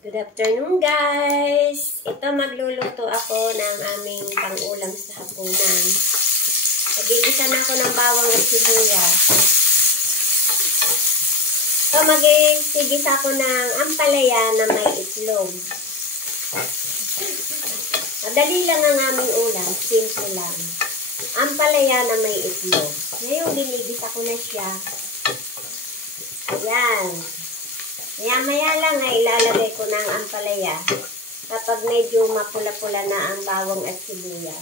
Good afternoon, guys! Ito, magluluto ako ng aming pang-ulam sa hapunan. Nagigisa na ako ng bawang at sibuyas. Ito, magigisa ako ng ampalaya na may itlog. Madali lang ang aming ulam. Simple lang. Ampalaya na may itlog. Ngayon, binigisa ko na siya. Ayan. Maya-maya lang ay ilalagay ko ng ampalaya kapag medyo mapula-pula na ang bawang at sibuyas.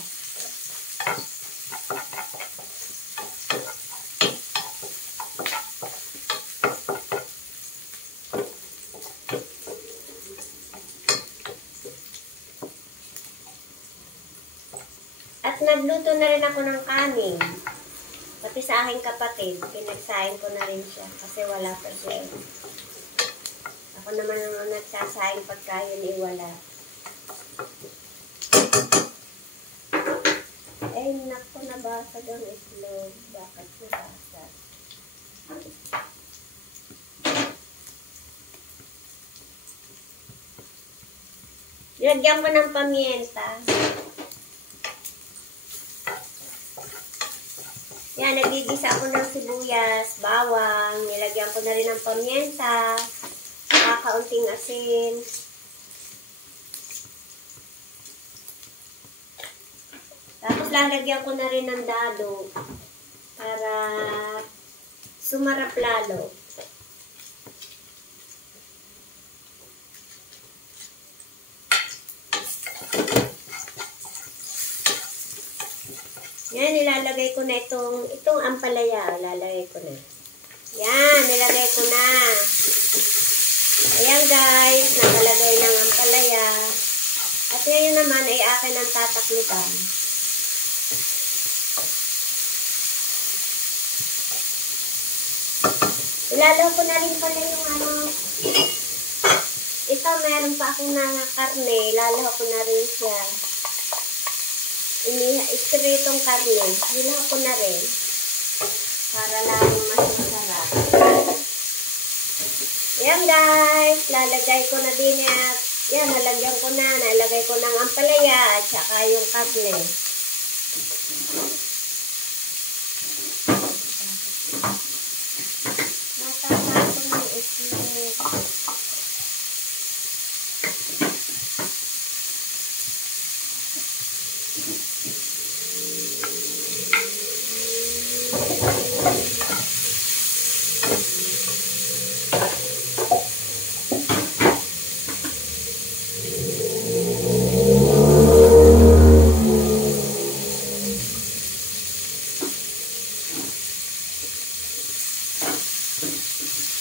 At nagluto na rin ako ng kanin. Pati sa aking kapatid, pinagsahin ko na rin siya kasi wala pa siya. Ako naman ang nagsasaing pagka yun iwala. Ay, naku, nabasag ang itlog. Bakit nabasag? Lagyan ko ng pamienta. Yan, nagigisa ako ng sibuyas, bawang. Nilagyan ko na rin ng pamienta. Kaunting asin. Tapos lalagyan ko na rin ng dado para sumarap lalo. Yan, nilalagay ko na itong ampalaya. Lalagay ko na. Yan, nilagay ko na. Ayan guys, nakalagay ng ampalaya. At ngayon naman ay akin ang tatakluban. Ilalaw ko na rin pala yung ito, meron pa akong karne. Ilalaw ko na rin siya. Istritong karne. Ilalaw ko na rin. Para lang mas masarap. Ayan guys, lalagay ko na din yan. Yan, nalagyan ko na. Nalagay ko ng ampalaya at saka yung karne. Natapos ko ng itlog.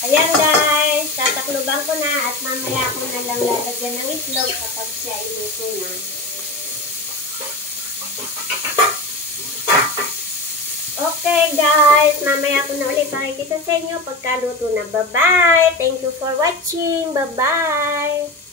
Ayan guys, tatakluban ko na at mamaya ko na lang lalagyan ng itlog kapag siya iluto na. Okay guys, mamaya ko na ulit pakikita sa inyo pagkaluto na. Bye-bye! Thank you for watching! Bye-bye!